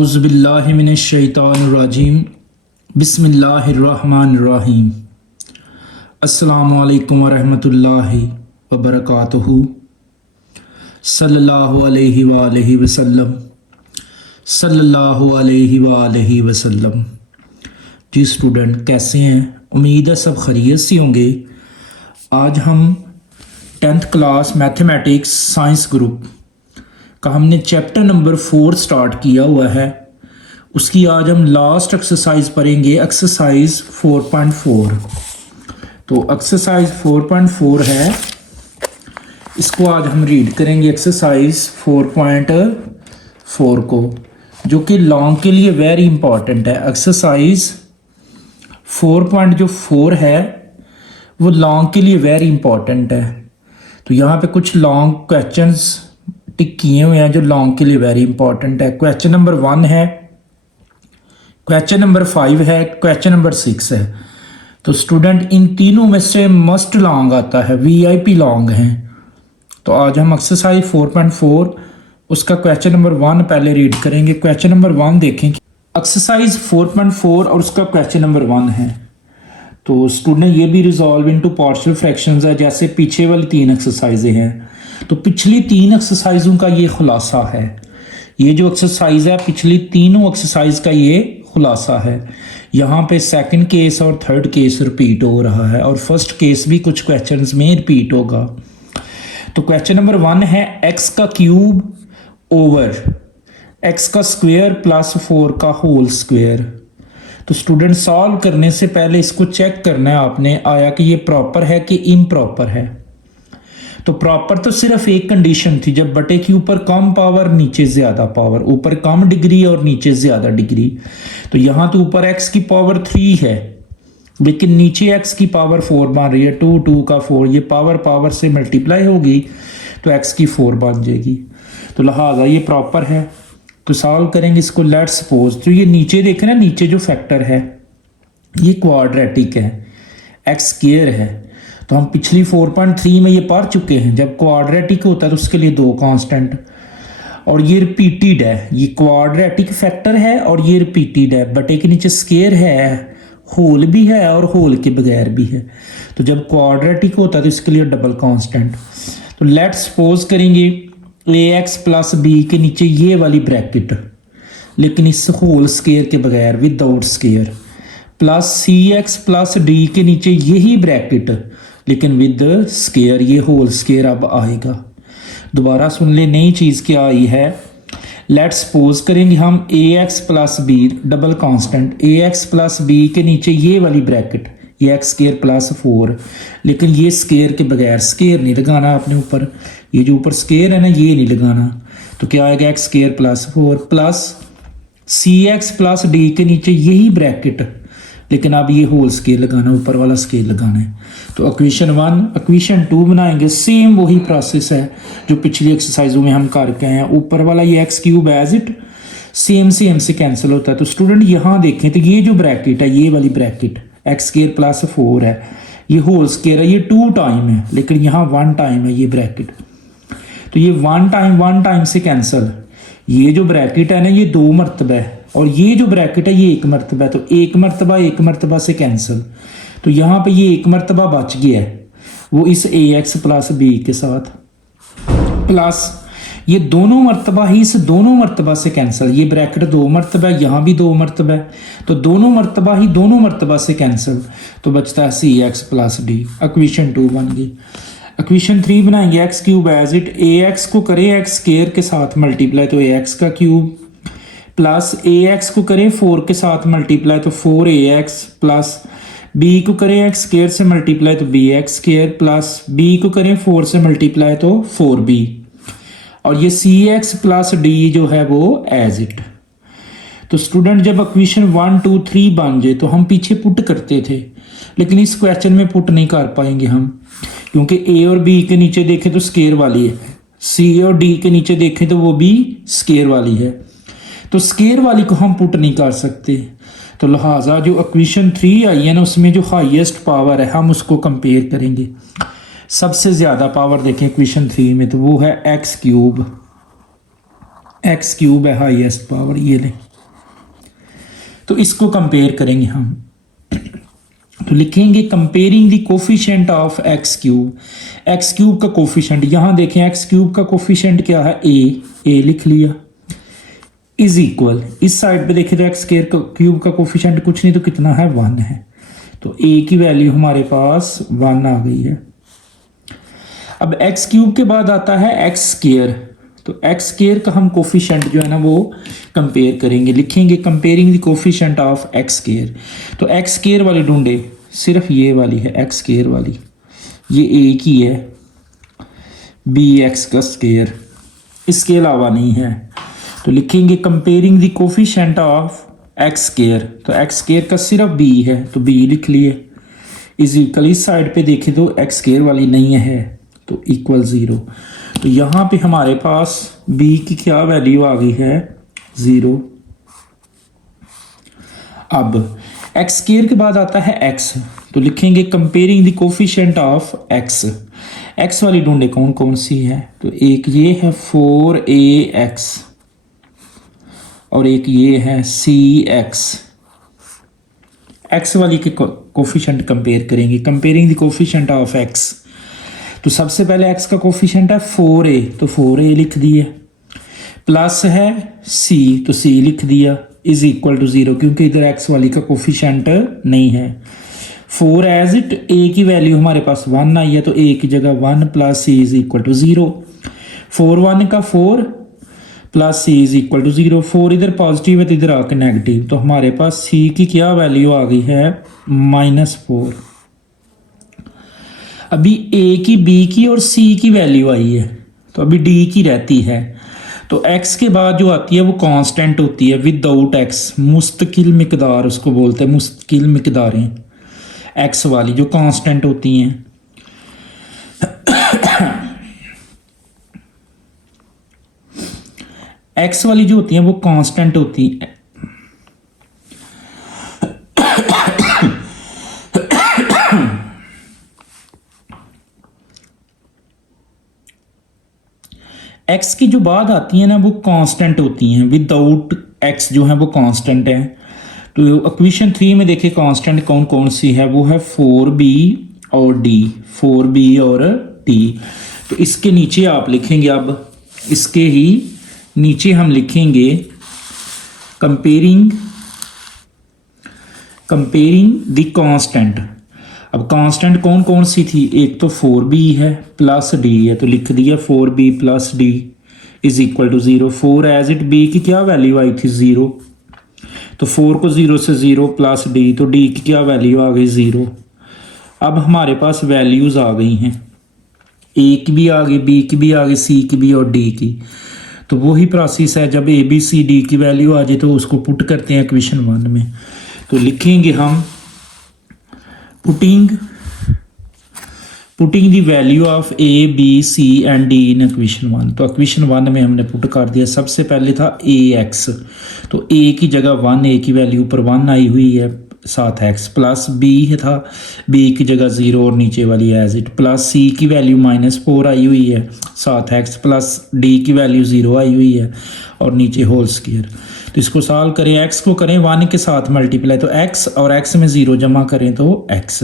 औज़ुबिल्लाहिमिनश्शैतानिर्रजीम बिस्मिल्लाहिर्रहमानिर्रहीम अस्सलामुअलैकुम वरहमतुल्लाहि वबरकातुहू सल्लल्लाहु अलैहि वसल्लम सल्लल्लाहु अलैहि वसल्लम। जी स्टूडेंट, कैसे हैं? उम्मीद है सब खैरियत से होंगे। आज हम 10th class mathematics science group का हमने चैप्टर नंबर 4 स्टार्ट किया हुआ है। उसकी आज हम लास्ट एक्सरसाइज पढ़ेंगे, एक्सरसाइज 4.4। तो एक्सरसाइज 4.4 है, इसको आज हम रीड करेंगे एक्सरसाइज 4.4 को, जो कि लॉन्ग के लिए वेरी इंपॉर्टेंट है। एक्सरसाइज 4.4 है वो लॉन्ग के लिए वेरी इंपॉर्टेंट है। तो यहाँ पे कुछ लॉन्ग क्वेश्चंस टिक किए हुए हैं जो लॉन्ग के लिए वेरी इंपॉर्टेंट है। क्वेश्चन नंबर 1 है, क्वेश्चन नंबर 5 है, क्वेश्चन नंबर 6 है। तो स्टूडेंट इन तीनों में से मस्ट लॉन्ग आता है, वीआईपी लॉन्ग हैं। तो आज हम एक्सरसाइज 4.4 उसका क्वेश्चन नंबर 1 पहले रीड करेंगे। क्वेश्चन नंबर 1 देखें। एक्सरसाइज 4.4 और उसका क्वेश्चन नंबर 1 है। तो स्टूडेंट ये भी रिजॉल्व इनटू पार्शियल फ्रैक्शंस है, जैसे पीछे वाली 3 एक्सरसाइजें हैं। तो पिछली 3 एक्सरसाइजों का ये खुलासा है। ये जो एक्सरसाइज है पिछली तीनों एक्सरसाइज का ये खुलासा है। यहाँ पे सेकंड केस और थर्ड केस रिपीट हो रहा है और फर्स्ट केस भी कुछ क्वेश्चंस में रिपीट होगा। तो क्वेश्चन नंबर 1 है x का क्यूब ओवर x का स्क्वायर प्लस 4 का होल स्क्वायर। तो स्टूडेंट सॉल्व करने से पहले इसको चेक करना है आपने, आया कि ये प्रॉपर है कि इम्प्रॉपर है। तो प्रॉपर तो सिर्फ एक कंडीशन थी, जब बटे के ऊपर कम पावर नीचे ज्यादा पावर, ऊपर कम डिग्री और नीचे ज्यादा डिग्री। तो यहां तो ऊपर x की पावर 3 है लेकिन नीचे x की पावर 4 बन रही है। 2 का 4, ये पावर से मल्टीप्लाई होगी तो x की 4 बन जाएगी। तो लिहाजा ये प्रॉपर है। तो सॉल्व करेंगे इसको। लेट्स सपोज, तो ये नीचे देखें ना, नीचे जो फैक्टर है ये क्वाड्रेटिक है, एक्स स्क्वायर है। तो हम पिछली 4.3 में ये पढ़ चुके हैं, जब क्वाड्रेटिक होता है तो उसके लिए 2 कांस्टेंट, और ये रिपीटेड है। ये क्वाड्रेटिक फैक्टर है और ये रिपीटेड है। बटे के नीचे स्क्वायर है, होल भी है और होल के बगैर भी है। तो जब क्वाड्रेटिक होता है तो इसके लिए डबल कांस्टेंट। तो लेट्स सपोज करेंगे ax प्लस बी के नीचे ये वाली ब्रैकेट, लेकिन इस होल स्क्वायर के बगैर, without square, plus c x plus D के नीचे यही ब्रैकेट लेकिन विद स्क्वायर, ये होल स्क्वायर अब आएगा। दोबारा सुन ले, नई चीज़ क्या आई है। लेट्स सपोज करेंगे हम ax plus b double constant, ax plus b के नीचे ये वाली ब्रैकेट, ये एक्स स्क्वायर प्लस 4, लेकिन ये स्क्वायर के बगैर, स्क्वायर नहीं लगाना आपने ऊपर, ये जो ऊपर स्क्वायर है ना ये नहीं लगाना। तो क्या आएगा x square plus 4 plus c x plus D के नीचे यही ब्रैकेट, लेकिन अब ये होल स्केल लगाना, ऊपर वाला स्केल लगाना है। तो इक्वेशन 1 इक्वेशन 2 बनाएंगे। सेम वही प्रोसेस है जो पिछली एक्सरसाइजों में हम करके आए हैं। ऊपर वाला ये x cube as it same से कैंसिल होता है। तो स्टूडेंट यहाँ देखें तो ये जो ब्रैकेट है, ये वाली ब्रैकेट एक्स स्क्वायर प्लस 4 है, ये होल स्क्वायर है, ये 2 टाइम है, लेकिन यहाँ 1 टाइम है ये ब्रैकेट। तो ये 1 टाइम से कैंसिल। ये जो ब्रैकेट है ना ये 2 मरतबा है और ये जो ब्रैकेट है ये 1 मरतबा है। तो 1 मरतबा से कैंसिल। तो यहाँ पे ये 1 मरतबा बच गया है, वो इस ax प्लस बी के साथ, प्लस ये दोनों मरतबा ही इस दोनों मरतबा से कैंसिल। ये ब्रैकेट 2 मरतबा है, यहाँ भी 2 मरतबा है, तो दोनों मरतबा ही दोनों मरतबा से कैंसिल। तो बचता है सी एक्स प्लस डी। इक्वेशन 2 बन गई। इक्वेशन 3 बनाएंगे। X cube as it, ax को करें एक्स स्क्वायर के साथ मल्टीप्लाई तो ax का क्यूब, प्लस ax को करें 4 के साथ मल्टीप्लाई तो 4ax, प्लस b को करें एक्स स्क्वायर से मल्टीप्लाई तो bx स्क्वायर, प्लस b को करें 4 से मल्टीप्लाई तो 4b, और ये cx प्लस d जो है वो एज इट। तो स्टूडेंट जब इक्वेशन 1 2 3 बन जाए तो हम पीछे पुट करते थे, लेकिन इस क्वेश्चन में पुट नहीं कर पाएंगे हम, क्योंकि a और b के नीचे देखें तो स्क्वायर वाली है, c और d के नीचे देखें तो वो भी स्क्वायर वाली है। तो स्क्वायर वाली को हम पुट नहीं कर सकते। तो लिहाजा जो इक्वेशन 3 आई है ना उसमें जो हाईएस्ट पावर है हम उसको कंपेयर करेंगे। सबसे ज़्यादा पावर देखें इक्वेशन 3 में तो वो है एक्स क्यूब है हाईएस्ट पावर। ये लें तो इसको कंपेयर करेंगे हम। तो लिखेंगे comparing the coefficient of x cube का कोफिशिएंट, यहां देखें एक्स क्यूब का कोफिशिएंट क्या है, ए लिख लिया, इज इक्वल, इस साइड पे देखें तो एक्स स्क्वायर क्यूब का कोफिशिएंट कुछ नहीं तो कितना है, 1 है। तो ए की वैल्यू हमारे पास 1 आ गई है। अब एक्स क्यूब के बाद आता है एक्स स्क्वायर, तो एक्स स्क्वायर का हम कोफिशिएंट जो है ना वो कंपेयर करेंगे, लिखेंगे comparing the coefficient of x square. तो एक्स स्क्वायर वाली ढूंढे, सिर्फ ये वाली है एक्स स्क्वायर वाली, ये ए की है, बी एक्स का स्क्वायर, इसके अलावा नहीं है। तो लिखेंगे comparing the coefficient of x square, तो एक्स स्क्वायर का सिर्फ बी है तो बी लिख लिए, इज इक्वल, इस साइड पे देखें तो एक्स स्क्वायर वाली नहीं है तो इक्वल 0। तो यहाँ पे हमारे पास b की क्या वैल्यू आ गई है, 0। अब एक्स स्क्वायर के बाद आता है x, तो लिखेंगे comparing the coefficient of x वाली ढूंढे कौन कौन सी है, तो एक ये है 4ax और एक ये है cx। x वाली के कोफिशिएंट कंपेयर करेंगे, comparing the coefficient of x। तो सबसे पहले x का कोफिशिएंट है 4a, तो 4a लिख दिए, प्लस है c, तो c लिख दिया, इज इक्वल टू 0, क्योंकि इधर x वाली का कोफिशिएंट नहीं है। 4 एज इट, a की वैल्यू हमारे पास 1 आई है तो a की जगह 1 plus c is equal to 0। 4 1 का 4 plus c is equal to 0, 4 इधर पॉजिटिव है तो इधर आके नेगेटिव, तो हमारे पास c की क्या वैल्यू आ गई है, -4। अभी a की, b की और c की वैल्यू आई है, तो अभी d की रहती है। तो x के बाद जो आती है वो कांस्टेंट होती है, विदाउट x, मुस्तकिल मिकदार उसको बोलते हैं, मुस्तकिल मिकदारें x वाली जो कांस्टेंट होती हैं। x वाली जो होती हैं वो कांस्टेंट होती है। x की जो बाद आती है ना वो कांस्टेंट होती हैं, विदाउट x जो है वो कांस्टेंट है। तो इक्वेशन 3 में देखिए कांस्टेंट कौन कौन सी है, वो है 4b और d, 4b और d। तो इसके नीचे आप लिखेंगे, अब इसके ही नीचे हम लिखेंगे कंपेयरिंग द कांस्टेंट। अब कांस्टेंट कौन कौन सी थी, एक तो 4b है प्लस d है, तो लिख दिया 4b plus d is equal to 0। 4 as it, b की क्या वैल्यू आई थी, 0, तो 4 को 0 से 0 प्लस d, तो d की क्या वैल्यू आ गई, 0। अब हमारे पास वैल्यूज आ गई हैं, a की भी आ गई, b की भी आ गई, c की भी और d की। तो वही प्रोसेस है, जब a b c d की वैल्यू आ जाए तो उसको पुट करते हैं इक्वेशन 1 में। तो लिखेंगे हम putting the value of a b c and d in equation 1। तो इक्वेशन 1 में हमने पुट कर दिया, सबसे पहले था ax, तो a की जगह 1, a की वैल्यू ऊपर 1 आई हुई है, साथ x, प्लस b था, b की जगह 0 और नीचे वाली एज इट, प्लस c की वैल्यू -4 आई हुई है, साथ x, प्लस d की वैल्यू 0 आई हुई है और नीचे होल स्क्वायर। तो इसको सॉल्व करें, x को करें 1 के साथ मल्टीप्लाई, तो x और x में 0 जमा करें तो x,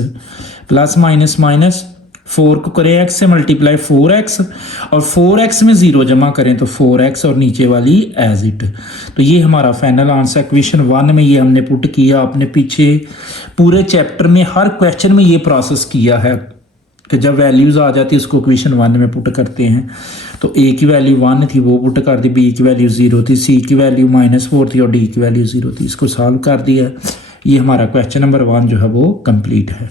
प्लस माइनस माइनस, 4 को करें x से मल्टीप्लाई 4x और 4x में 0 जमा करें तो 4x और नीचे वाली एज इट। तो ये हमारा फाइनल आंसर इक्वेशन 1 में ये हमने पुट किया। आपने पीछे पूरे चैप्टर में हर क्वेश्चन में ये प्रोसेस किया है कि जब वैल्यूज आ जाती है उसको इक्वेशन 1 में पुट करते हैं। तो a की वैल्यू 1 थी वो पुट कर दी, b की वैल्यू 0 थी, c की वैल्यू -4 थी और d की वैल्यू 0 थी, इसको सॉल्व कर दिया। ये हमारा क्वेश्चन नंबर 1 जो है वो कंप्लीट है।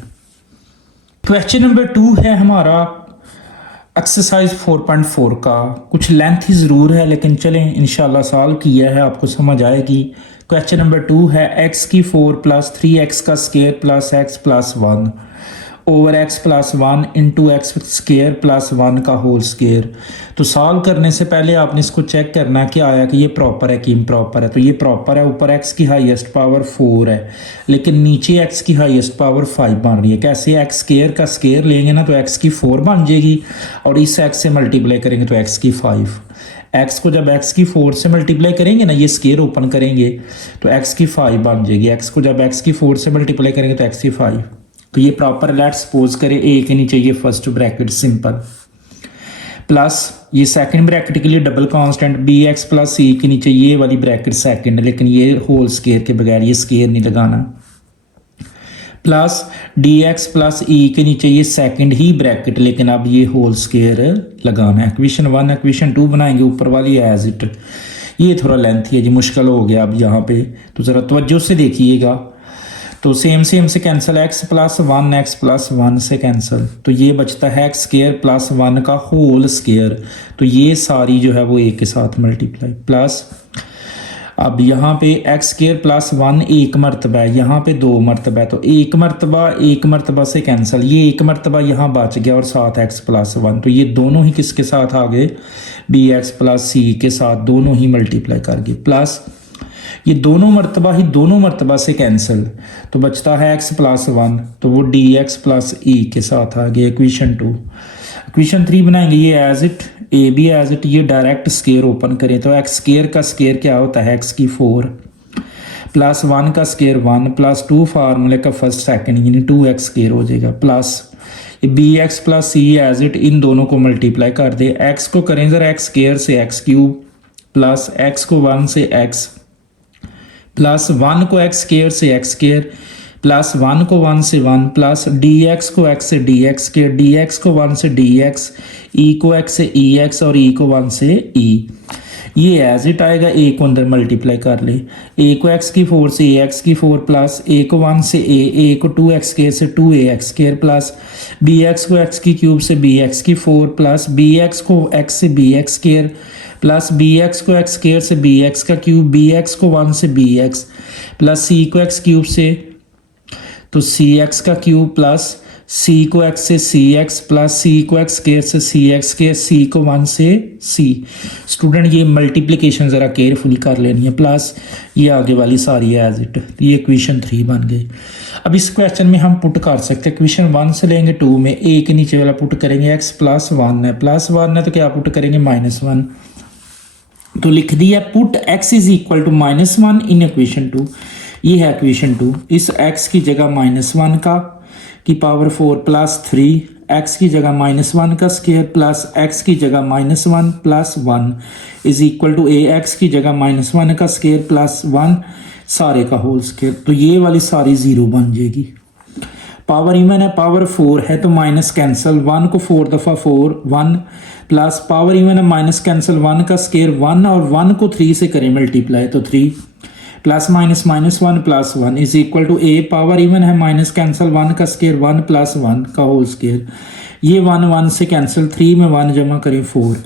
क्वेश्चन नंबर 2 है हमारा एक्सरसाइज 4.4 का, कुछ लेंथ ही ज़रूर है लेकिन चलें इंशाल्लाह सॉल्व किया है आपको समझ आएगी। क्वेश्चन नंबर 2 है x की 4 + 3x² + x + 1 over x plus one into x square plus one का होल स्केयर। तो सॉल्व करने से पहले आपने इसको चेक करना है कि आया कि ये प्रॉपर है कि इम्प्रॉपर है। तो ये प्रॉपर है, ऊपर एक्स की हाईएस्ट पावर 4 है लेकिन नीचे एक्स की हाईएस्ट पावर 5 बन रही है। कैसे? एक्स स्केयर का स्केयर लेंगे ना तो एक्स की 4 बन जाएगी और इस एक्स से मल्टीप्लाई करेंगे तो एक्स की 5। एक्स को जब एक्स की 4 से मल्टीप्लाई करेंगे ना, ये स्केयर ओपन करेंगे तो एक्स की 5 बन जाएगी। एक्स को जब एक्स की 4 से मल्टीप्लाई करेंगे तो एक्स की 5। तो ये प्रॉपर लेट्स सपोज करें ए के नीचे ये फर्स्ट ब्रैकेट सिंपल प्लस ये सेकंड ब्रैकेट के लिए double constant B X plus C के नीचे ये वाली ब्रैकेट सेकंड, लेकिन ये होल स्केयर के बगैर ये स्केयर नहीं लगाना, प्लस डी एक्स प्लस ई के नीचे ये सेकंड ही ब्रैकेट लेकिन अब ये होल स्केयर लगाना है। इक्वेशन 1 इक्वेशन 2 बनाएंगे, ऊपर वाली एज इट। ये थोड़ा लेंथी है जी, मुश्किल हो गया अब यहाँ पे, तो ज़रा तवज्जो से देखिएगा। तो सेम से कैंसिल एक्स प्लस वन से कैंसिल, तो ये बचता है एक्स स्केयर प्लस 1 का होल स्केयर। तो ये सारी जो है वो ए के साथ मल्टीप्लाई प्लस अब यहाँ पे एक्स स्केयर प्लस 1 एक मरतबा है, यहाँ पे 2 मरतबा है तो एक मरतबा से कैंसिल, ये एक मरतबा यहाँ बच गया और साथ एक्स प्लस 1। तो ये दोनों ही किसके साथ आ गए? बी एक्स प्लस सी के साथ, दोनों ही मल्टीप्लाई कर गए प्लस ये दोनों मरतबा से कैंसिल, तो बचता है एक्स प्लस 1 तो वो डी एक्स प्लस ई के साथ आ गया। इक्वेशन 2 इक्वेशन 3 बनाएंगे, ये as it a b as it, ये डायरेक्ट स्केयर ओपन करें तो एक्स स्केयर का स्केयर क्या होता है? एक्स की 4 प्लस 1 का स्केयर 1 प्लस 2 फार्मूले का फर्स्ट सेकंड यानी 2x स्केयर हो जाएगा प्लस ये B X plus C as it, इन दोनों को मल्टीप्लाई कर दे। एक्स को करें जरा एक्स स्केयर से एक्स क्यूब प्लस एक्स को 1 से एक्स प्लस 1 को एक्स स्केयर से एक्स स्केयर प्लस 1 को 1 से 1 प्लस डी एक्स को एक्स से D X square, D X को 1 से डी एक्स, ई को एक्स से ई एक्स और ई को 1 से ई। ये एज इट आएगा, ए को अंदर मल्टीप्लाई कर ले, ए को एक्स की 4 से ए एक्स की 4 प्लस ए को 1 से ए को 2x स्केयर से 2ax square plus b x को एक्स की क्यूब से बी एक्स की 4 प्लस बी एक्स को एक्स से B x square plus b x को एक्स स्केयर से बी एक्स का क्यूब, बी एक्स को 1 से बी एक्स प्लस सी को एक्स क्यूब से तो सी एक्स का क्यूब प्लस सी को एक्स से सी एक्स प्लस सी को एक्स स्केयर से सी एक्स स्केयर, सी को 1 से सी। स्टूडेंट ये मल्टीप्लिकेशन ज़रा केयरफुली कर लेनी है प्लस ये आगे वाली सारी है एज इट। ये इक्वेशन 3 बन गई। अब इस क्वेश्चन में हम पुट कर सकते हैं, इक्वेशन 1 से लेंगे 2 में, ए के नीचे वाला पुट करेंगे एक्स प्लस 1 है तो क्या पुट करेंगे -1, तो लिख दिया put x is equal to -1 in equation 2। ये है इक्वेशन 2, इस x की जगह -1 का की पावर 4 प्लस 3, x की जगह -1 का स्केयर प्लस x की जगह -1 plus 1 is equal to a x की जगह -1 का स्केयर प्लस 1 सारे का होल स्केयर। तो ये वाली सारी 0 बन जाएगी। पावर इवन है, पावर 4 है तो माइनस कैंसिल, 1 को 4 दफ़ा 4 1 प्लस पावर इवन है माइनस कैंसिल 1 का स्केयर 1 और 1 को 3 से करें मल्टीप्लाई तो 3 plus minus -1 plus 1 is equal to a power even है माइनस कैंसिल 1 का स्केयर 1 प्लस 1 का होल स्केयर। ये 1 से कैंसिल, 3 में 1 जमा करें 4,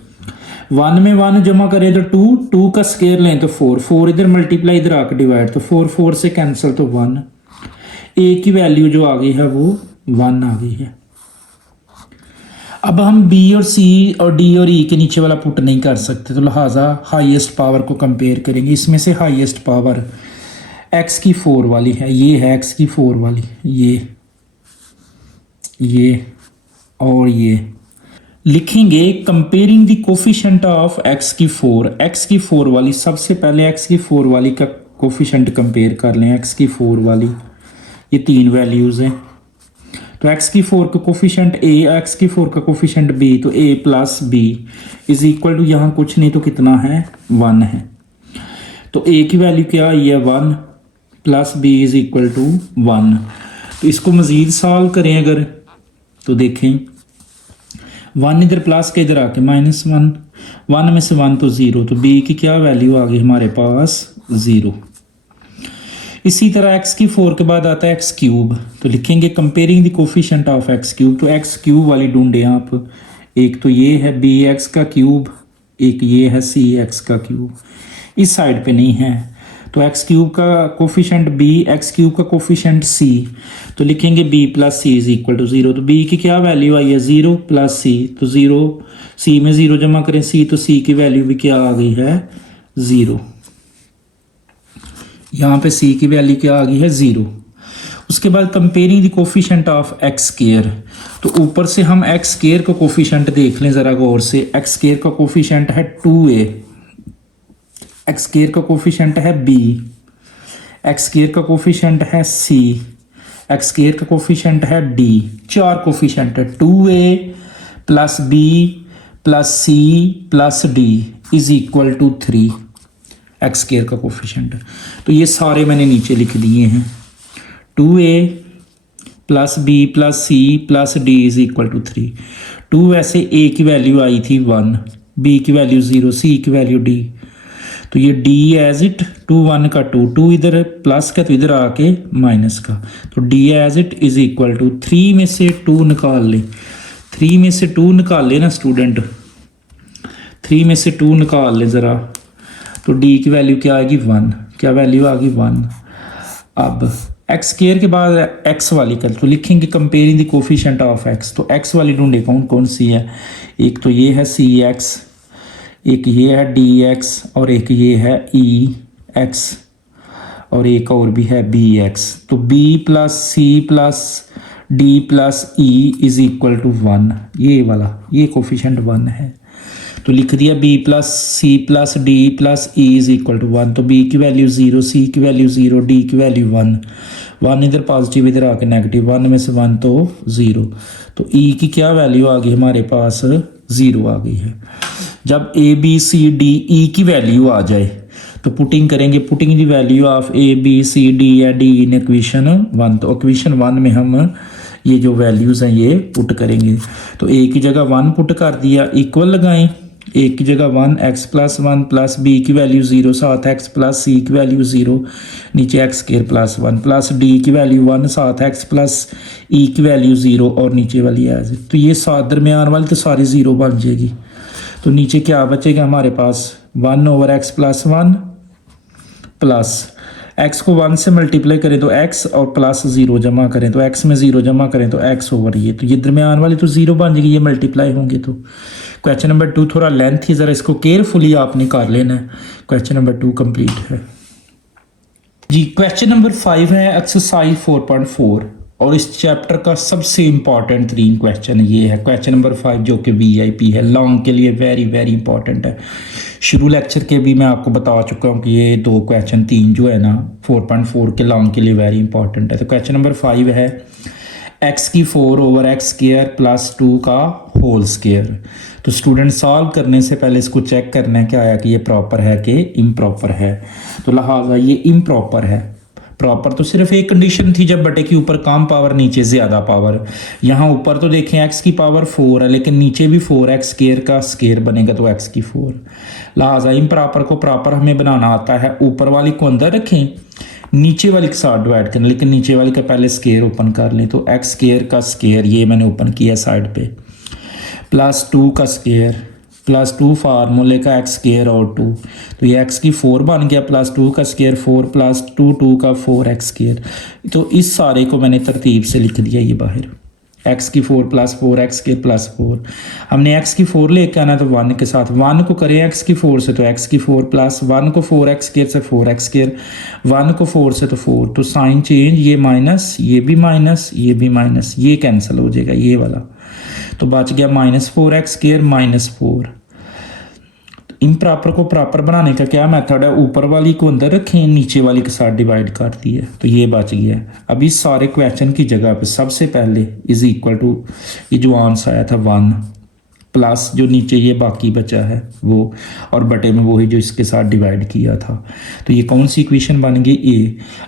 1 में 1 जमा करें तो 2 का स्केयर लें तो 4 इधर मल्टीप्लाई इधर आकर डिवाइड तो 4 से कैंसिल तो 1। ए की वैल्यू जो आ गई है वो 1 आ गई है। अब हम बी और सी और डी और ई के नीचे वाला पुट नहीं कर सकते तो लिहाजा हाईएस्ट पावर को कंपेयर करेंगे। इसमें से हाईएस्ट पावर एक्स की 4 वाली है, ये है एक्स की 4 वाली, ये और ये लिखेंगे comparing the coefficient of x की 4 वाली। सबसे पहले एक्स की 4 वाली का कोफिशिएंट कंपेयर कर लें। एक्स की 4 वाली ये 3 वैल्यूज़ हैं तो x की 4 का कोफिशिएंट a, x की 4 का कोफिशिएंट b, तो a plus b is equal to यहाँ कुछ नहीं तो कितना है 1 है। तो a की वैल्यू क्या आई है 1 plus b is equal to 1। तो इसको मज़ीद सॉल्व करें अगर तो देखें 1 इधर प्लस के इधर आके -1, 1 में से 1 तो 0, तो b की क्या वैल्यू आ गई हमारे पास 0। इसी तरह x की 4 के बाद आता है x क्यूब, तो लिखेंगे comparing the coefficient of x cube. तो x क्यूब वाली ढूंढे आप, एक तो ये है bx का क्यूब, एक ये है cx का क्यूब, इस साइड पे नहीं है तो एक्स क्यूब का कोफिशेंट b, एक्स क्यूब का कोफिशेंट c, तो लिखेंगे b plus c is equal to 0। तो b की क्या वैल्यू आई है 0 प्लस c, तो 0 c में 0 जमा करें c, तो c की वैल्यू भी क्या आ गई है 0। यहाँ पे c की वैल्यू क्या आ गई है 0। उसके बाद comparing the coefficient of x square, तो ऊपर से हम एक्स स्केयर का कोफिशेंट देख लें ज़रा गौर से। एक्स स्केयर का कोफिशेंट है 2a, एक्स स्केयर का कोफिशेंट है b, एक्स स्केयर का कोफिशेंट है c, एक्स स्केयर का कोफिशेंट है d। चार कोफिशेंट है 2a plus b plus c plus d is equal to 3 x square का कोफिशेंट। तो ये सारे मैंने नीचे लिख दिए हैं। 2a plus b plus c plus d is equal to 3। 2 वैसे a की वैल्यू आई थी 1, b की वैल्यू 0, c की वैल्यू d, तो ये d एज इट 2 1 का 2, 2 इधर प्लस का तो इधर आके माइनस का, तो d as it is equal to 3 में से 2 निकाल लें। 3 में से 2 निकाल लें ना स्टूडेंट, 3 में से 2 निकाल लें ज़रा, तो d की वैल्यू क्या आएगी 1, क्या वैल्यू आ गई 1। अब एक्स स्केयर के बाद एक्स वाली कर, तो लिखेंगे comparing the coefficient of x, तो एक्स वाली ढूंढे कौन कौन सी है। एक तो ये है सी एक्स, एक ये है डी एक्स, और एक ये है ई एक्स, और एक और भी है बी एक्स। तो b plus c plus d plus e is equal to 1, ये वाला ये कोफिशेंट 1 है, तो लिख दिया b plus c plus d plus e is equal to 1। तो b की वैल्यू 0, c की वैल्यू 0, d की वैल्यू 1, 1 इधर पॉजिटिव इधर आके नेगेटिव, 1 में से 1 तो 0, तो e की क्या वैल्यू आ गई हमारे पास 0 आ गई है। जब a b c d e की वैल्यू आ जाए तो पुटिंग करेंगे, putting the value of a b c d या d इन इक्वेशन 1, तो इक्वेशन 1 में हम ये जो वैल्यूज़ हैं ये पुट करेंगे। तो a की जगह 1 पुट कर दिया, इक्वल लगाएं, a की जगह 1, x प्लस 1 प्लस b की वैल्यू 0, साथ x प्लस c की वैल्यू 0, नीचे x square plus 1 plus d की वैल्यू 1, साथ x प्लस e की वैल्यू 0, और नीचे वाली एज। तो ये साथ दरमियान वाली तो सारी 0 बन जाएगी। तो नीचे क्या बचेगा हमारे पास 1 over x plus 1 plus x को 1 से मल्टीप्लाई करें तो x, और प्लस 0 जमा करें तो x में 0 जमा करें तो x ओवर ये, तो ये दरमियान वाली तो 0 बन जाएगी, ये मल्टीप्लाई होंगे। तो क्वेश्चन नंबर 2 थोड़ा लेंथ ही, ज़रा इसको केयरफुली आपने कर लेना है। क्वेश्चन नंबर 2 कंप्लीट है जी। क्वेश्चन नंबर 5 है एक्सरसाइज 4.4, और इस चैप्टर का सबसे इंपॉर्टेंट 3 क्वेश्चन ये है। क्वेश्चन नंबर 5 जो कि वीआईपी है, लॉन्ग के लिए वेरी वेरी इंपॉर्टेंट है। शुरू लेक्चर के भी मैं आपको बता चुका हूँ कि ये 2 क्वेश्चन 3 जो है ना 4.4 के लॉन्ग के लिए वेरी इंपॉर्टेंट है। तो क्वेश्चन नंबर 5 है x की 4 ओवर एक्स स्केयर प्लस 2 का होल स्केयर। तो स्टूडेंट सॉल्व करने से पहले इसको चेक करना है क्या आया कि ये प्रॉपर है कि इम्प्रॉपर है। तो लिहाजा ये इम्प्रॉपर है। प्रॉपर तो सिर्फ एक कंडीशन थी जब बटे के ऊपर कम पावर नीचे ज़्यादा पावर। यहाँ ऊपर तो देखें x की पावर 4 है, लेकिन नीचे भी 4x स्केयर का स्केयर बनेगा तो x की 4। लिहाजा इम्प्रॉपर को प्रॉपर हमें बनाना आता है। ऊपर वाली को अंदर रखें, नीचे वाली के साथ डिवाइड करें, लेकिन नीचे वाली का पहले स्केयर ओपन कर लें। तो x स्केयर का स्केयर ये मैंने ओपन किया साइड पे, प्लस 2 का स्केयर प्लस 2 फार्मूले का x स्केयर और 2, तो ये x की 4 बन गया, प्लस 2 का स्केयर 4 प्लस 2 का 4x स्केयर। तो इस सारे को मैंने तरतीब से लिख दिया ये बाहर, x की 4 प्लस 4x स्केयर प्लस 4। हमने x की 4 लेके आना तो 1 के साथ 1 को करें x की 4 से तो x की 4 प्लस 1 को 4x स्केयर से 4x स्केयर, 1 को 4 से तो 4, तो साइन चेंज, ये माइनस, ये भी माइनस, ये भी माइनस, ये कैंसिल हो जाएगा ये वाला, तो बच गया minus 4x square minus 4। Improper को प्रॉपर बनाने का क्या मेथड है, ऊपर वाली को अंदर रखें, नीचे वाली के साथ डिवाइड कर दिया, तो ये बच गया। अब इस सारे क्वेश्चन की जगह पे सबसे पहले इज इक्वल टू ये जो आंसर आया था 1 प्लस जो नीचे ये बाकी बचा है वो, और बटे में वही जो इसके साथ डिवाइड किया था। तो ये कौन सी इक्वेशन बन गई ए।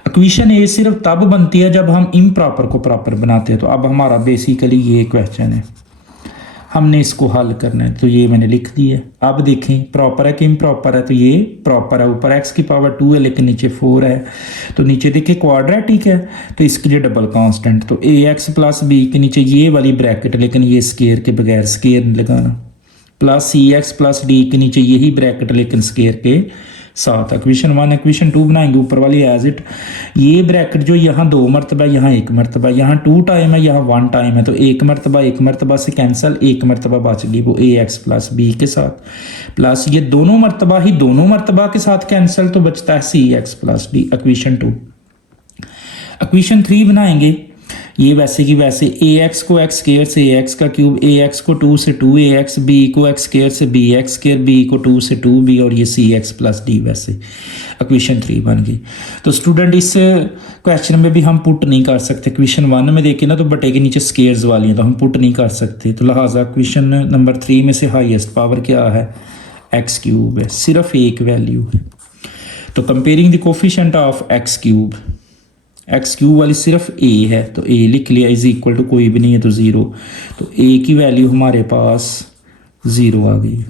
इक्वेशन ए सिर्फ तब बनती है जब हम इम्प्रॉपर को प्रॉपर बनाते हैं। तो अब हमारा बेसिकली ये क्वेश्चन है, हमने इसको हल करना है, तो ये मैंने लिख दिया। अब देखें प्रॉपर है कि इम्प्रॉपर है, तो ये प्रॉपर है। ऊपर x की पावर 2 है लेकिन नीचे 4 है, तो नीचे देखिए क्वाड्रेटिक है तो इसके लिए डबल कांस्टेंट, तो ax प्लस b के नीचे ये वाली ब्रैकेट, लेकिन ये स्केयर के बगैर स्केयर नहीं लगाना, plus c x plus D के नीचे यही ब्रैकेट लेकिन स्केयर के 7 इक्वेशन 1 इक्वेशन 2 बनाएंगे ऊपर वाली एज इट। ये ब्रैकेट जो यहाँ 2 मरतबा यहाँ 1 मरतबा, यहाँ 2 टाइम है यहाँ 1 टाइम है, तो एक मरतबा से कैंसिल, एक मरतबा बच गई वो ए एक्स प्लस बी के साथ, प्लस ये दोनों मरतबा के साथ कैंसिल, तो बचता है सी x plus D equation 2। Equation 3 बनाएंगे, ये वैसे की वैसे ए एक्स को एक्स स्क्वायर से ए एक्स का क्यूब, ए एक्स को 2 से 2 ए एक्स, बी को एक्स स्क्वायर से बी एक्स स्क्वायर, बी को 2 से 2 बी, और ये सी एक्स प्लस डी, वैसे इक्वेशन 3 बन गई। तो स्टूडेंट इस क्वेश्चन में भी हम पुट नहीं कर सकते, इक्वेशन 1 में देखें ना तो बटे के नीचे स्क्वायर्स वाली हैं तो हम पुट नहीं कर सकते, तो लिहाजा इक्वेशन नंबर 3 में से हाईएस्ट पावर क्या है, एक्स क्यूब है, सिर्फ एक वैल्यू है। तो comparing the coefficient of x cube वाली सिर्फ ए है, तो ए लिख लिया, इज इक्वल टू कोई भी नहीं है तो 0, तो ए की वैल्यू हमारे पास 0 आ गई।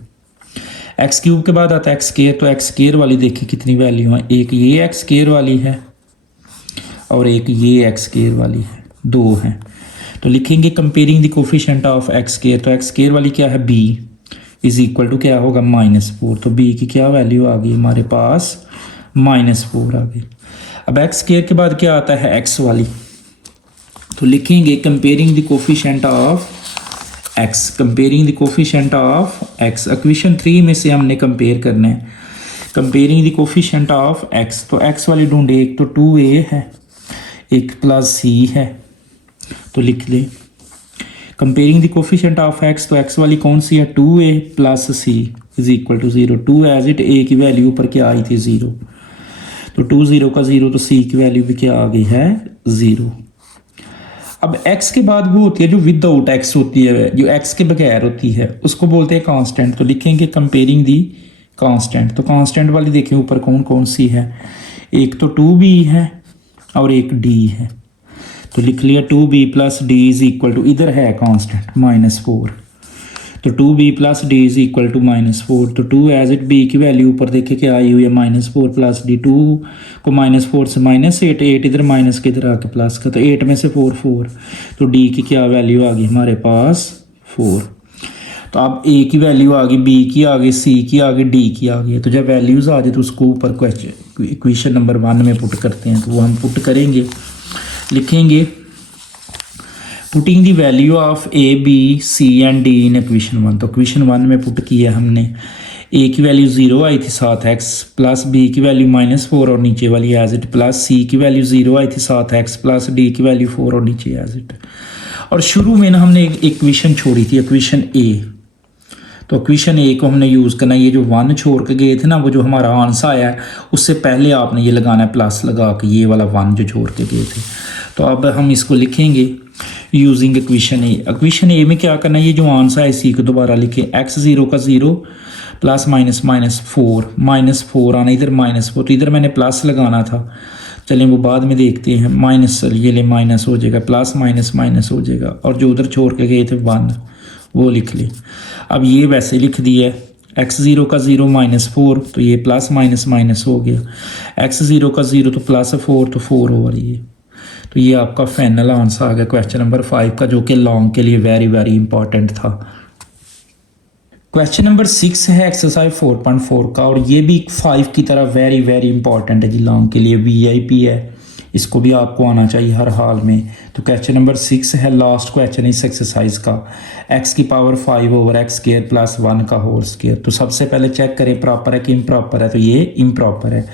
एक्स क्यूब के बाद आता है एक्स स्क्वायर, तो एक्स स्क्वायर वाली देखिए कितनी वैल्यू है, एक ये एक्स स्क्वायर वाली है और एक ये एक्स स्क्वायर वाली है, 2 हैं। तो लिखेंगे comparing the coefficient of x square, तो एक्स स्क्वायर वाली क्या है बी इज इक्वल टू क्या होगा -4, तो बी की क्या वैल्यू आ गई हमारे पास -4 आ गई। अब एक्स स्क्वायर के बाद क्या आता है एक्स वाली, तो लिखेंगे comparing the coefficient of x, equation 3 में से हमने कंपेयर करना है, comparing the coefficient of x, तो एक्स वाली ढूंढे, एक तो 2a है, एक प्लस c है, तो लिख ले comparing the coefficient of x, तो एक्स वाली कौन सी है 2a plus c is equal to 0, 2 as it, a की वैल्यू ऊपर क्या आई थी 0, तो 2 0 का 0, तो c की वैल्यू भी क्या आ गई है 0। अब x के बाद वो होती है जो विदाउट x होती है, जो x के बगैर होती है उसको बोलते हैं कांस्टेंट, तो लिखेंगे कंपेयरिंग दी कांस्टेंट, तो कांस्टेंट वाली देखें ऊपर कौन कौन सी है, एक तो 2b है और एक d है, तो लिख लिया 2b plus d is equal to, इधर है कांस्टेंट -4, तो 2b plus d is equal to -4, तो 2 एज इट, b की वैल्यू ऊपर देखे क्या आई हुई है -4 प्लस डी, 2 को -4 से -8, 8 इधर माइनस के इधर आके प्लस का, तो 8 में से 4 4, तो d की क्या वैल्यू आ गई हमारे पास 4। तो अब a की वैल्यू आ गई, b की आ गई, c की आ गई, d की आ गई, तो जब वैल्यूज आ जाए तो उसको ऊपर क्वेश्चन इक्वेशन नंबर 1 में पुट करते हैं, तो वो हम पुट करेंगे, लिखेंगे putting the value of a b c and d in equation 1, तो इक्वेशन 1 में पुट किया हमने, ए की वैल्यू 0 आई थी 7x प्लस बी की वैल्यू -4 और नीचे वाली एज इट, प्लस सी की वैल्यू 0 आई थी 7x प्लस डी की वैल्यू 4 और नीचे एज इट। और शुरू में ना हमने एक इक्वेशन छोड़ी थी इक्वेशन ए, तो इक्वेशन ए को हमने यूज़ करना, ये जो 1 छोड़ के गए थे ना, वो जो हमारा आंसर आया है उससे पहले आपने ये लगाना है प्लस लगा के, ये वाला 1 जो छोड़ के गए थे। तो अब हम इसको लिखेंगे यूजिंग इक्वेशन ए में क्या करना है, ये जो आंसर है इसी को दोबारा लिखें, x 0 का 0 प्लस -4 आना, इधर -4, तो इधर मैंने प्लस लगाना था, चलें वो बाद में देखते हैं, माइनस ये ले माइनस हो जाएगा, प्लस माइनस हो जाएगा, और जो उधर छोड़ के गए थे 1 वो लिख ले। अब ये वैसे लिख दिया है, x 0 का 0 -4, तो ये प्लस माइनस हो गया, x 0 का 0 तो प्लस 4, तो 4 हो रही है, तो ये आपका फाइनल आंसर आ गया क्वेश्चन नंबर 5 का, जो कि लॉन्ग के लिए वेरी वेरी इंपॉर्टेंट था। क्वेश्चन नंबर 6 है एक्सरसाइज 4.4 का, और ये भी 5 की तरह वेरी वेरी इंपॉर्टेंट है जी, लॉन्ग के लिए VIP है, इसको भी आपको आना चाहिए हर हाल में। तो क्वेश्चन नंबर 6 है लास्ट क्वेश्चन इस एक्सरसाइज का, x की power 5 over x square plus 1 का होल स्क्वायर। तो सबसे पहले चेक करें प्रॉपर है कि इम्प्रॉपर है, तो ये इम्प्रॉपर है।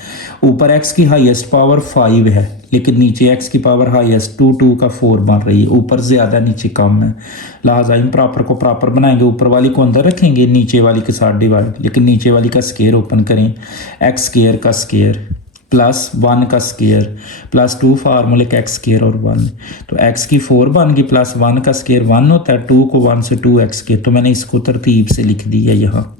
ऊपर x की हाईएस्ट पावर 5 है, लेकिन नीचे x की पावर हाईएस्ट 2 का 4 बन रही है, ऊपर ज़्यादा नीचे कम है, लिहाजा इम्प्रॉपर को प्रॉपर बनाएंगे, ऊपर वाली को अंदर रखेंगे, नीचे वाली के साथ डिवाइड, लेकिन नीचे वाली का स्क्वायर ओपन करें, x स्क्वायर का स्क्वायर प्लस 1 का स्क्वायर प्लस 2 फार्मूले का x स्क्वायर और 1, तो x की 4 बन गई, प्लस 1 का स्क्वायर 1 होता है, 2 को 1 से 2x स्क्वायर, तो मैंने इसको तरतीब से लिख दिया यहाँ,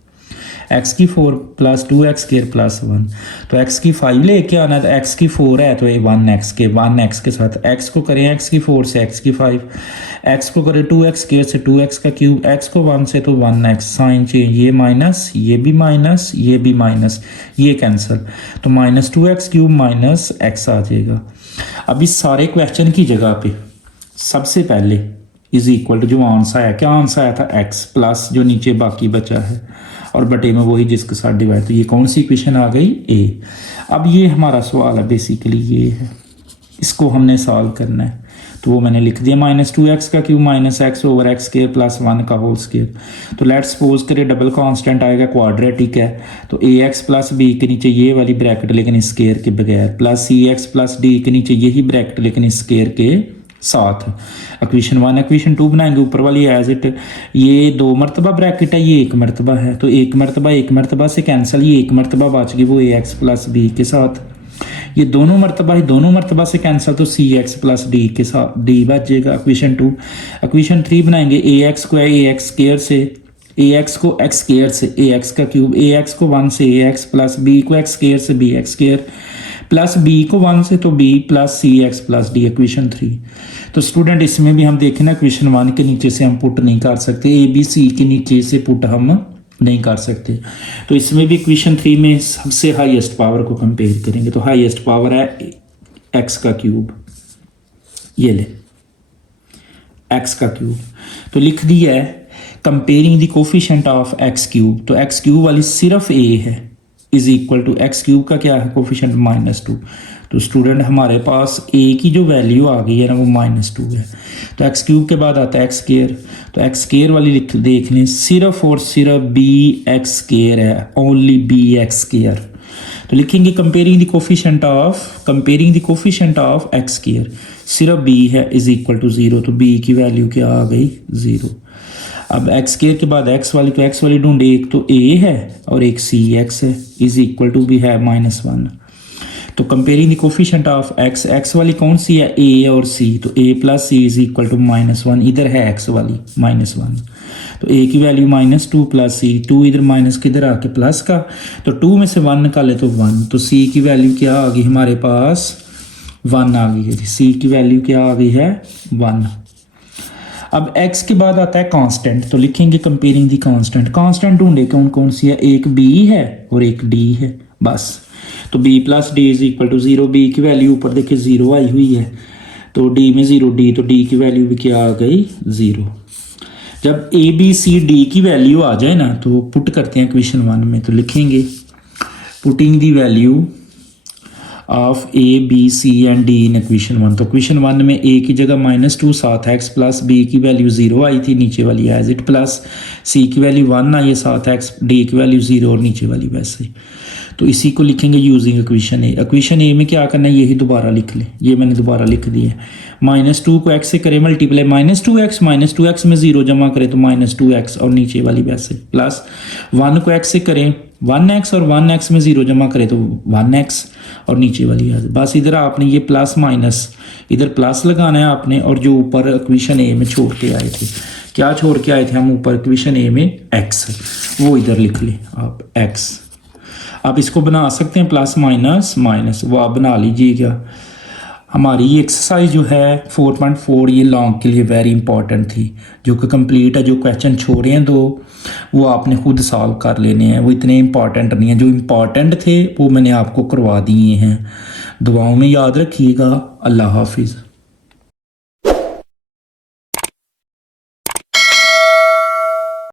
x की 4 प्लस 2x स्क्वायर प्लस 1, तो x की 5 लेके आना है, तो x की 4 है तो ये 1x के साथ x को करें x की 4 से x की 5, x को करें 2x स्क्वायर से 2x का क्यूब, x को 1 से तो 1x, साइन चेंज, ये माइनस ये भी माइनस ये भी माइनस, ये कैंसिल, तो minus 2x cube minus x आ जाएगा। अब इस सारे क्वेश्चन की जगह पे सबसे पहले इज इक्वल टू जो आंसर आया, क्या आंसर आया था x प्लस जो नीचे बाकी बचा है और बटे में वही जिसके साथ डिवाइड, तो ये कौन सी इक्वेशन आ गई a। अब ये हमारा सवाल है बेसिकली ये है, इसको हमने सॉल्व करना है, तो वो मैंने लिख दिया -2x का cube minus x over x square plus 1 का होल स्क्वायर। तो लेट्स सपोज करें डबल कांस्टेंट आएगा, क्वाड्रेटिक है, तो ax प्लस b के नीचे ये वाली ब्रैकेट लेकिन स्क्वायर के बगैर, प्लस cx प्लस d के नीचे यही ब्रैकेट लेकिन स्क्वायर के साथ। इक्वेशन 1 इक्वेशन 2 बनाएंगे, ऊपर वाली एज इट, ये 2 मरतबा ब्रैकेट है, ये 1 मरतबा है, तो 1 मरतबा से कैंसिल, ये 1 मरतबा बच गई वो ax प्लस b के साथ, ये दोनों मरतबा से कैंसिल, तो सी एक्स प्लस डी के साथ डी बच जाएगा। इक्वेशन 2 इक्वेशन 3 बनाएंगे, ए एक्स को ए एक्स स्क्वायर से, ए एक्स को एक्स स्क्वायर से ए एक्स का क्यूब, ए एक्स को 1 से ए एक्स प्लस बी को एक्स स्क्वायर से B x square plus b को 1 से तो b plus c x plus D. Equation 3, तो स्टूडेंट इसमें भी हम देखें ना, इक्वेशन 1 के नीचे से हम पुट नहीं कर सकते, ए बी सी के नीचे से पुट हम नहीं कर सकते, तो इसमें भी इक्वेशन 3 में सबसे हाईएस्ट पावर को कंपेयर करेंगे, तो हाईएस्ट पावर है x का क्यूब, ये ले x का क्यूब, तो लिख दिया है comparing the coefficient of x cube, तो x क्यूब वाली सिर्फ a है is equal to x cube का क्या है कोफिशिएंट -2, तो स्टूडेंट हमारे पास a की जो वैल्यू आ गई है ना वो -2 है, तो x क्यूब के बाद आता है x स्क्वायर, तो x स्क्वायर वाली देख लें, सिर्फ और सिर्फ bx स्क्वायर है, ओनली bx स्क्वायर, तो लिखेंगे comparing the coefficient of x square, सिर्फ b है इज इक्वल टू 0, तो b की वैल्यू क्या आ गई 0। अब x स्क्वायर के बाद x वाली, तो x वाली ढूंढे, एक तो a है और एक cx है, इज इक्वल टू भी है -1, तो comparing the coefficient of x वाली कौन सी है a और c, तो a plus c is equal to -1, इधर है x वाली -1, तो a की वैल्यू -2 प्लस c, 2 इधर माइनस किधर आके प्लस का, तो 2 में से 1 निकाले तो 1, तो c की वैल्यू क्या आ गई हमारे पास 1 आ गई है, c की वैल्यू क्या आ गई है 1। अब x के बाद आता है कांस्टेंट, तो लिखेंगे कंपेयरिंग दी कांस्टेंट ढूंढे कौन कौन सी है, एक b है और एक d है बस, तो b plus d is equal to 0, b की वैल्यू ऊपर देखिए 0 आई हुई है, तो d में 0 d, तो d की वैल्यू भी क्या आ गई 0। जब a b c d की वैल्यू आ जाए ना तो पुट करते हैं इक्वेशन 1 में, तो लिखेंगे putting the value of a b c and d in equation 1, तो इक्वेशन 1 में a की जगह -2 साथ x प्लस b की वैल्यू 0 आई थी, नीचे वाली एज इट, प्लस c की वैल्यू 1 आई है साथ x, d की वैल्यू 0 और नीचे वाली वैसे, तो इसी को लिखेंगे यूजिंग इक्वेशन ए। इक्वेशन ए में क्या करना है, यही दोबारा लिख ले, ये मैंने दोबारा लिख दिया है, -2 को x से करें मल्टीप्लाई, -2x में 0 जमा करें तो -2x और नीचे वाली वैसे, प्लस 1 को x से करें 1x और 1x में 0 जमा करें तो 1x और नीचे वाली है, बस इधर आपने ये प्लस माइनस इधर प्लस लगाना है आपने, और जो ऊपर इक्वेशन ए में छोड़ के आए थे, क्या छोड़ के आए थे हम ऊपर इक्वेशन ए में x, वो इधर लिख ले आप x। आप इसको बना सकते हैं प्लस माइनस वो आप बना लीजिएगा। हमारी ये एक्सरसाइज जो है 4.4 ये लॉन्ग के लिए वेरी इंपॉर्टेंट थी, जो कि कंप्लीट है, जो क्वेश्चन छोड़े हैं दो वो आपने खुद सॉल्व कर लेने हैं, वो इतने इंपॉर्टेंट नहीं हैं, जो इंपॉर्टेंट थे वो मैंने आपको करवा दिए हैं। दुआओं में याद रखिएगा। अल्लाह हाफिज़।